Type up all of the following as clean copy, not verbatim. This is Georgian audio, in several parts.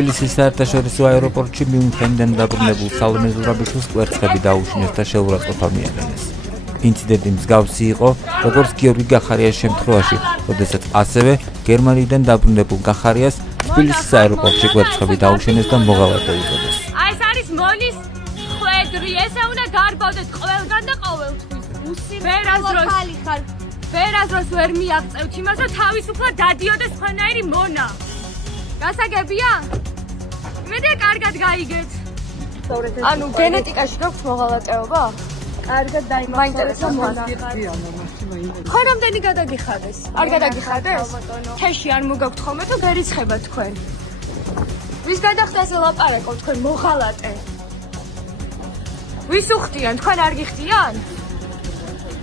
თბილისის საერთაშორისო აეროპორტში მიუნხენიდან დაბრუნებულ სალომე ზურაბიშვილს კვერცხები დაუშინეს და შეურაცხყოფა მიაყენეს. ინციდენტი მსგავსი იყო, როგორც გიორგი გახარიას შემთხვევაში, როდესაც ასევე გერმანიიდან დაბრუნებულ გახარიას თბილისის აეროპორტში კვერცხები დაუშინეს და მოღალატე უწოდეს. აი ეს არის მონის ხვედრი, ესე უნდა გარბავდეთ ყველგან და ყოველთვის. ვერასდროს ვერ მიაღწევთ იმას, რომ თავისუფლად დადიოდეს თქვენაირი მონა. გასაგებია? იმედია კარგად გაიგეთ. ანუ გენეტიკაში გაქვთ მოღალატეობა? კარგად მაინტერესებს მონა. ხან რამდენი გადაგიხადეს? არ გადაგიხადეს? თეში არ მოგაქვთ ხოლმე თუ გერიცხებათ თქვენ? ვის გადახდაზე ლაპარაკობ თქვენ მოღალატე? ვის უხდიან? თქვენ არ გიხდიან?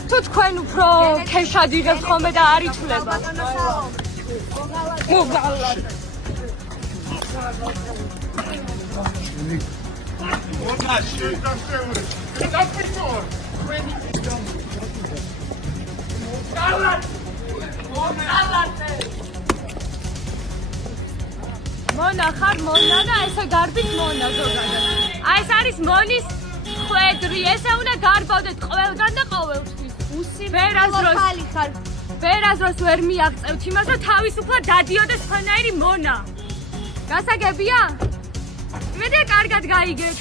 თუ თქვენ უფრო ქეშად იღებთ ხოლმე და არ ითვლებათ. მოღალატე. მონა ხარ მონა და ესე გარბის მონა ზოგადად. აი ეს არის მონის ხვედრი, ესე უნდა გარბავდეთ ყველგან და ყოველთვის. ვერასდროს ვერ მიაღწევთ იმას, რომ თავისუფლად დადიოდეს თქვენაირი მონა. გასაგებია? იმედია კარგად გაიგეთ.